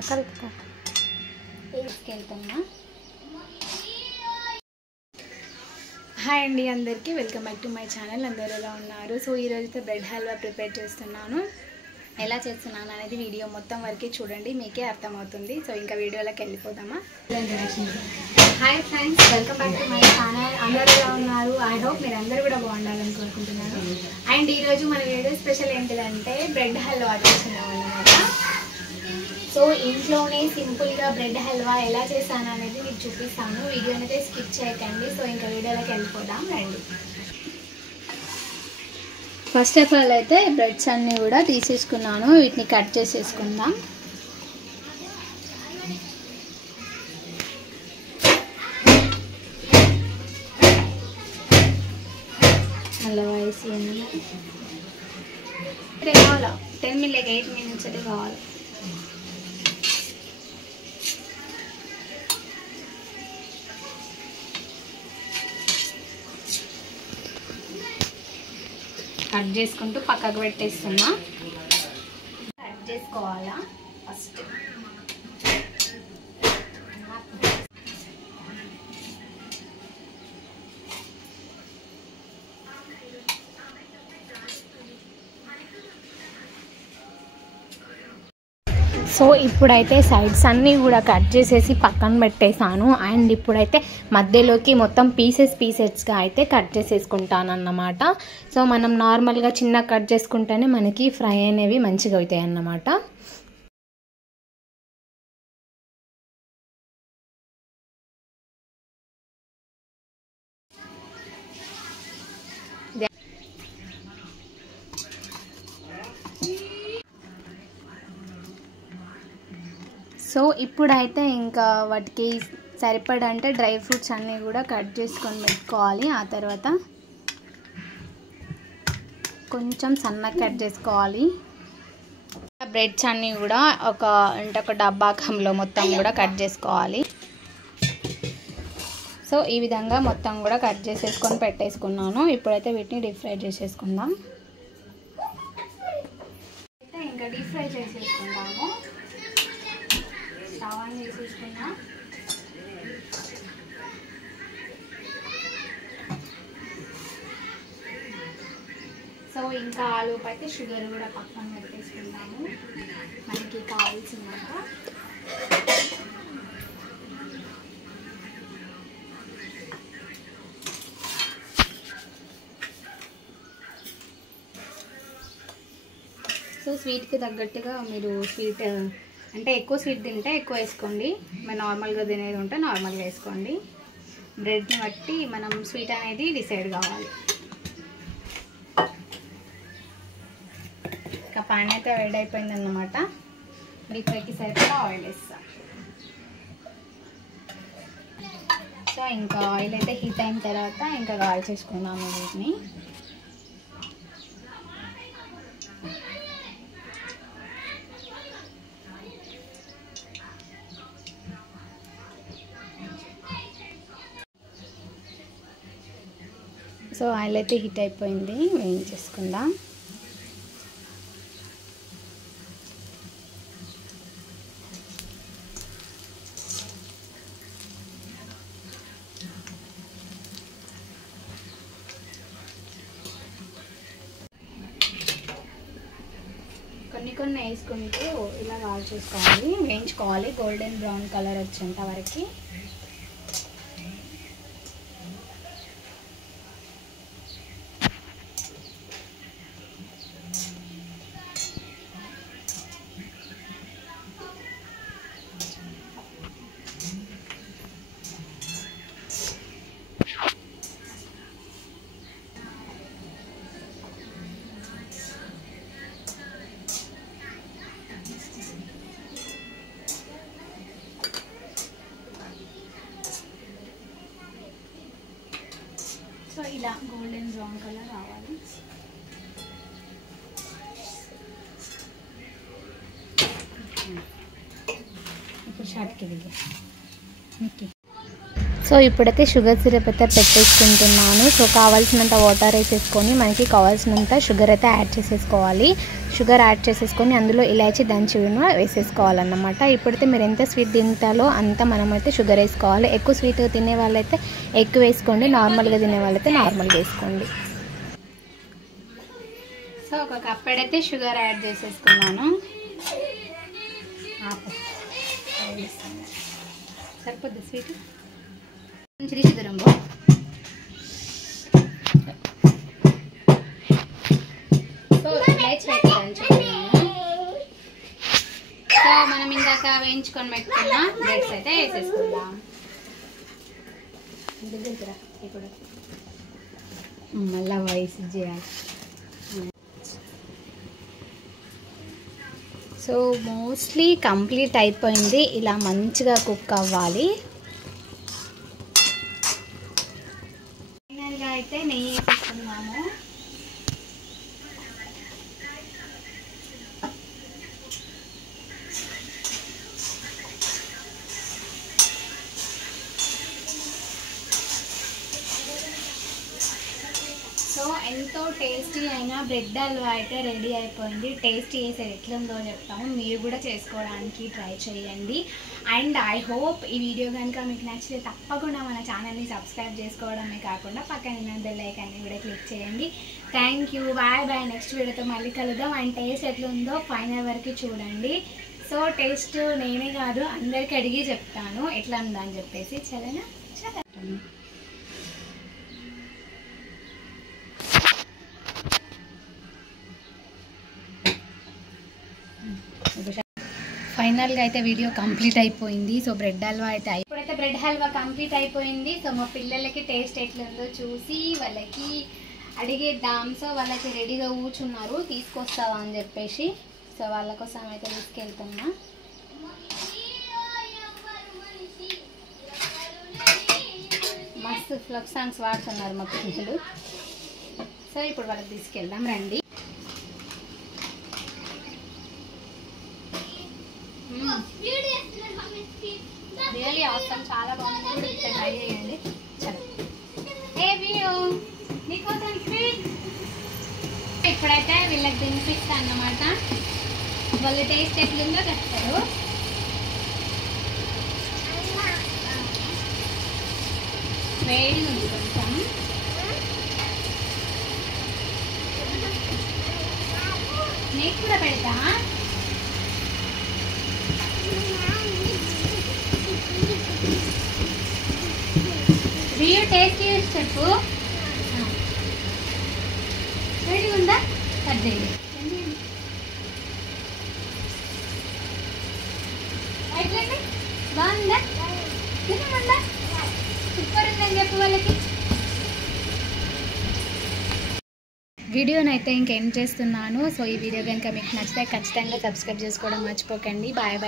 అక్కడ తీసుకెళ్తున్నా. హాయ్ అండి అందరికీ, welcome back to my channel. అందరూ ఎలా ఉన్నారు? సో ఈరోజైతే బ్రెడ్ హల్వా ప్రిపేర్ చేస్తున్నాను. ఎలా చేస్తున్నాను అనేది వీడియో మొత్తం వరకే చూడండి, మీకే అర్థమవుతుంది. సో ఇంకా వీడియోలోకి వెళ్ళిపోదామా. Hi friends, welcome back to my channel. అందరూ ఎలా ఉన్నారు? ఐ హోప్ మీరు అందరూ కూడా బాగుండాలని కోరుకుంటున్నాను. అండ్ ఈరోజు మన వీడియో స్పెషల్ ఏంటిదంటే బ్రెడ్ హల్వా చేస్తున్నాం అన్నమాట. సో ఇంట్లోనే సింపుల్గా బ్రెడ్ హల్వా ఎలా చేశాను అనేది మీకు చూపిస్తాను. వీడియోని అయితే స్కిప్ చేయకండి. సో ఇంకా వీడియోలోకి వెళ్ళిపోదాం రండి. ఫస్ట్ ఆఫ్ ఆల్ అయితే బ్రెడ్స్ అన్నీ కూడా తీసేసుకున్నాను. వీటిని కట్ చేసేసుకుందాం. హలో ఐసీ కావాలా 10 మినిట్ 8 మినిట్స్ అయితే కావాలి. కట్ చేసుకుంటూ పక్కకు పెట్టేస్తున్నా. కట్ చేసుకోవాలా ఫస్ట్. సో ఇప్పుడైతే సైడ్స్ అన్నీ కూడా కట్ చేసేసి పక్కన పెట్టేసాను. అండ్ ఇప్పుడైతే మధ్యలోకి మొత్తం పీసెస్గా అయితే కట్ చేసేసుకుంటాను అన్నమాట. సో మనం నార్మల్గా చిన్న కట్ చేసుకుంటేనే మనకి ఫ్రై అనేవి మంచిగా అవుతాయి అన్నమాట. సో ఇప్పుడైతే ఇంకా వాటికి సరిపడంటే డ్రై ఫ్రూట్స్ అన్నీ కూడా కట్ చేసుకొని పెట్టుకోవాలి. ఆ తర్వాత కొంచెం సన్నగా కట్ చేసుకోవాలి. బ్రెడ్స్ అన్నీ కూడా ఒక డబ్బాకంలో మొత్తం కూడా కట్ చేసుకోవాలి. సో ఈ విధంగా మొత్తం కూడా కట్ చేసేసుకొని పెట్టేసుకున్నాను. ఇప్పుడైతే వీటిని డీప్ ఫ్రై చేసేసుకుందాం. అయితే ఇంకా డీప్ ఫ్రై చేసేసుకుందాము. స్టవ్ ఆన్ చేసేసుకున్నా. సో ఇంకా ఆలోపు అయితే షుగర్ కూడా పక్కన పెట్టేసుకుంటాము మనకి కావాల్సినంత. సో స్వీట్కి తగ్గట్టుగా మీరు స్వీట్ అంటే ఎక్కువ స్వీట్ తింటే ఎక్కువ వేసుకోండి, మరి నార్మల్గా తినేది ఉంటే నార్మల్గా వేసుకోండి. బ్రెడ్ని బట్టి మనం స్వీట్ అనేది డిసైడ్ కావాలి. ఇంకా పాన్ అయితే వేడి అయిపోయింది అన్నమాట. డీప్ ఫ్రైకి సరిపడా ఆయిల్ వేస్తాం. సో ఇంకా ఆయిల్ అయితే హీట్ అయిన తర్వాత ఇంకా కాల్ చేసుకున్నాము వీటిని. సో ఆయిల్ అయితే హీట్ అయిపోయింది, వేయించేసుకుందాం. కొన్ని వేసుకుంటూ ఇలా కాల్ చేసుకోవాలి, వేయించుకోవాలి గోల్డెన్ బ్రౌన్ కలర్ వచ్చేంత వరకు. సో ఇలా గోల్డెన్ బ్రౌన్ కలర్ రావాలి. ఇప్పుడు షార్ట్కి దిగా. ఓకే, సో ఇప్పుడైతే షుగర్ సిరప్ అయితే పెట్టేసుకుంటున్నాను. సో కావాల్సినంత వాటర్ వేసేసుకొని మనకి కావాల్సినంత షుగర్ అయితే యాడ్ చేసేసుకోవాలి. షుగర్ యాడ్ చేసేసుకొని అందులో ఇలాచి దంచి వేసేసుకోవాలన్నమాట. ఇప్పుడైతే మీరు ఎంత స్వీట్ తింటారో అంత మనమైతే షుగర్ వేసుకోవాలి. ఎక్కువ స్వీట్గా తినే వాళ్ళైతే ఎక్కువ వేసుకోండి, నార్మల్గా తినే వాళ్ళైతే నార్మల్గా వేసుకోండి. సో ఒక కప్పెడైతే షుగర్ యాడ్ చేసేసుకున్నాను. సరిపోద్ది స్వీట్ మంచిది షుగరంబో. సో ఇలాచి అయితే దంచుకున్నాను. సో మనం ఇందాక వేయించుకొని పెట్టుకున్న బ్రెడ్స్ అయితే వేసేసుకుందాం. ఇప్పుడు మళ్ళీ వాయిస్ చేయాలి. సో మోస్ట్లీ కంప్లీట్ అయిపోయింది. ఇలా మంచిగా కుక్ అవ్వాలి. ఫైనల్గా అయితే నెయ్యి వేసుకున్నాము. సో ఎంతో టేస్టీ అయిన బ్రెడ్ హల్వా అయితే రెడీ అయిపోయింది. టేస్ట్ చేసేది ఎట్లుందో చెప్తాము, మీరు కూడా చేసుకోవడానికి ట్రై చేయండి. అండ్ ఐ హోప్ ఈ వీడియో కనుక మీకు నచ్చితే తప్పకుండా మన ఛానల్ని సబ్స్క్రైబ్ చేసుకోవడమే కాకుండా పక్కన బెల్ ఐకాన్ని కూడా క్లిక్ చేయండి. Thank you, bye bye. Next వీడియోతో మళ్ళీ కలుద్దాం. అండ్ టేస్ట్ ఎట్లుందో ఫైనల్ వరకు చూడండి. సో టేస్ట్ నేనే కాదు అందరికి అడిగి చెప్తాను ఎట్లా ఉందని చెప్పేసి. చలనా చదువు ఫైనల్గా అయితే వీడియో కంప్లీట్ అయిపోయింది. సో బ్రెడ్ హల్వా అయితే ఇప్పుడైతే బ్రెడ్ హల్వా కంప్లీట్ అయిపోయింది. సో మా పిల్లలకి టేస్ట్ ఎట్లుందో చూసి వాళ్ళకి అడిగేద్దాం. సో వాళ్ళకి రెడీగా కూర్చున్నారు తీసుకొస్తావా అని చెప్పేసి. సో వాళ్ళ కోసం అయితే తీసుకెళ్తున్నా. మస్తు ఫ్లక్ సాంగ్స్ వాడుతున్నారు మా పిల్లలు. సో ఇప్పుడు వాళ్ళకి తీసుకెళ్దాం రండి. రియల్లీ అవసరం, చాలా బాగుంది. ట్రై చేయండి. చలో ఏ వ్యూ నీకోసం స్వీట్. ఇప్పుడైతే వీళ్ళకి తినిపిస్తా అన్నమాట. వాళ్ళ టేస్ట్ ఎట్లుందో చెప్తారు. వేడి ఉంది కొంచెం. నీకు కూడా పెడతా. రియో టేస్ట్ చేసి చెప్పు. వేడి ఉందా? కట్ చేయండి. బాగుందా? తినమందా? సూపర్ ఉందని చెప్పు వాళ్ళకి. వీడియోనైతే ఇంకేం చేస్తున్నాను. సో ఈ వీడియో కనుక మీకు నచ్చితే ఖచ్చితంగా సబ్స్క్రైబ్ చేసుకోవడం మర్చిపోకండి. Bye bye.